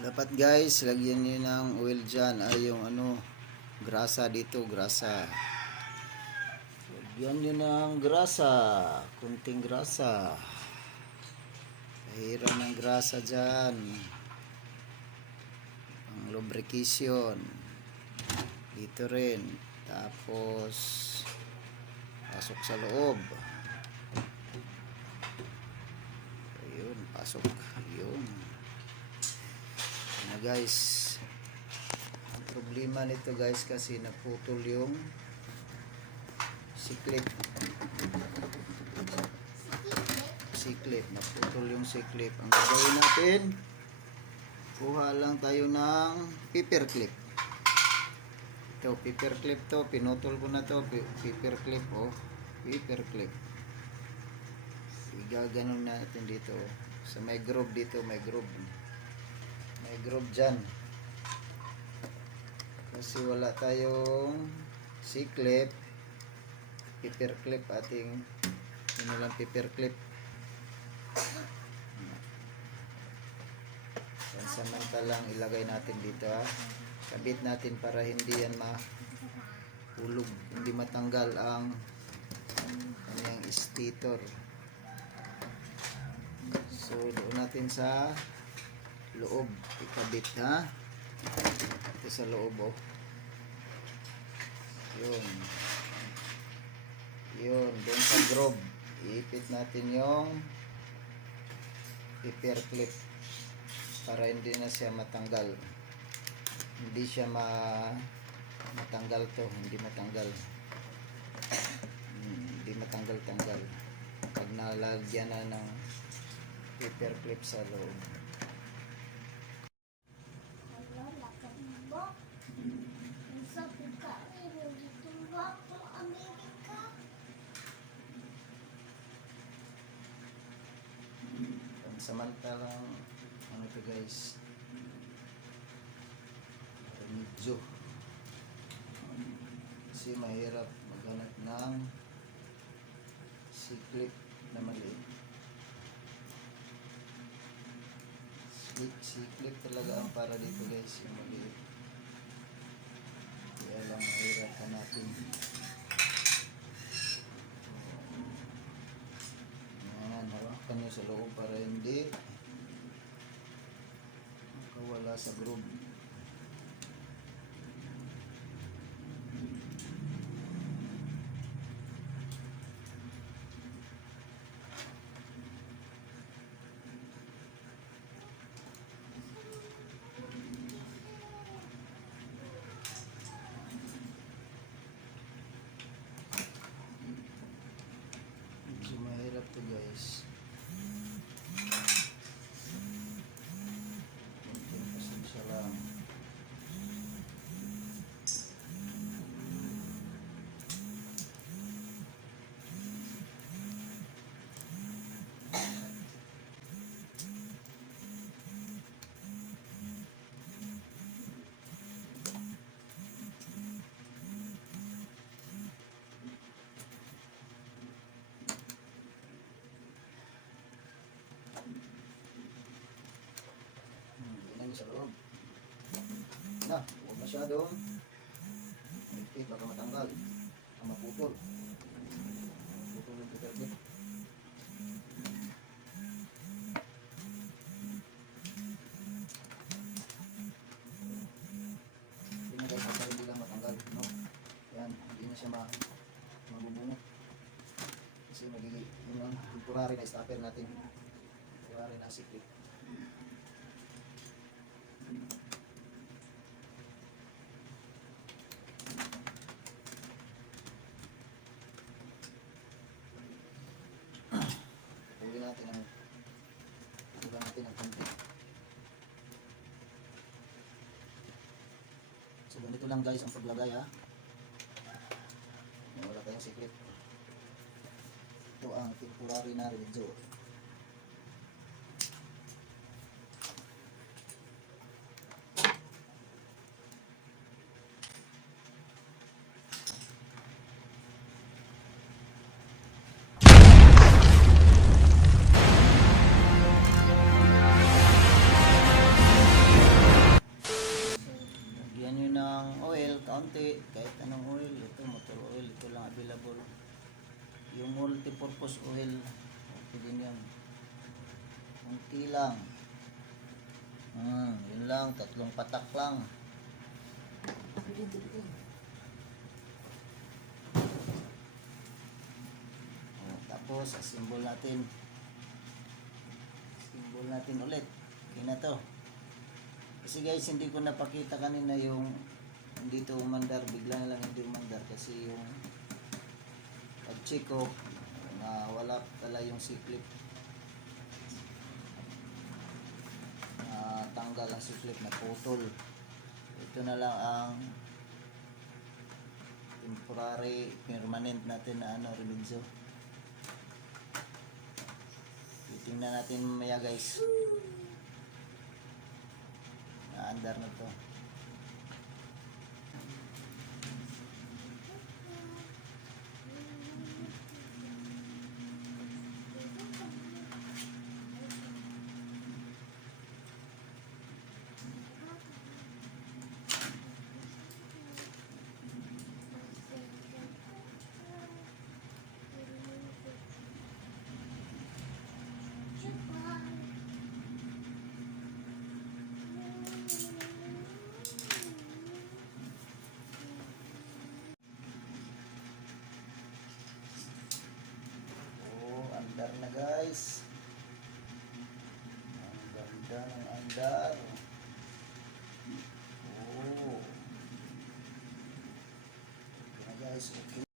dapat guys, lagyan niyo ng oil dyan. Ay, yung ano, grasa dito, grasa. Lagyan niyo ng grasa. Kunting grasa. Pahiran ng grasa dyan. Ang lubrication. Dito rin. Tapos, pasok sa loob. Ayun, pasok. Ayun. Guys. Ang problema nito guys kasi naputol yung siklit. Siklit. Naputol yung siklit. Ang gagawin natin, kuha lang tayo ng paper clip. Ito, paper clip to. Pinutol ko na to. Paper clip, oh. Paper clip. Igaganon natin dito. Sa may groove dito, may groove. May groove dyan. Kasi wala tayong C-clip. Paper clip ating lang paper clip. Pansamantalang ilagay natin dito ha. Kabit natin para hindi yan mahulog, hindi matanggal ang kanyang stator. So, doon natin sa loob ikabit ha. Ito sa loob oh. Yun. Yun, doon sa groove. Iipit natin yung paper clip para hindi na siya matanggal. Hindi siya ma matanggal to, hindi matanggal. Hmm, Hindi matanggal-tanggal. Pag nalagyan na ng paper clip sa loob. Pansamantalang ano to guys? Medyo kasi mahirap maghanap ng C-clip na maliit C- C-clip talaga ang para dito guys yung maliit kaya lang mahirap hanapin sa loob para hindi makawala sa groove Medyo mahirap to guys. Konting pasensya lang. Hmm, Yan sa loob. Na, huwag masyadong. Higpit, baka matanggal. Ang maputol. Putol yung clip. Hindi na guys, basta hindi lang matanggal. No? Yan, hindi na siya ma mabubungo. Kasi magiging, yun ang temporary na stopper natin. Temporary na siklik. Natin ang konti. So ganito lang guys ang paglagay ha. Wala tayong secret. Ito ang temporary na radio. Available. Yung multi-purpose oil, okay din yan. Lang. Hmm, yun lang, tatlong patak lang. Oh, tapos, asimbol natin. Asimbol natin ulit. Okay na to. Kasi guys, hindi ko napakita kanina yung hindi to umandar. Bigla na lang hindi umandar kasi yung ko na wala pala yung C-clip. Na tanggal ang C-clip na putol. Ito na lang ang temporary permanent natin na ano, reminso. Titingnan natin mamaya guys. Na-under na to. Oh, andar na guys. Ang ganda ng andar. Oh. Guys, okay.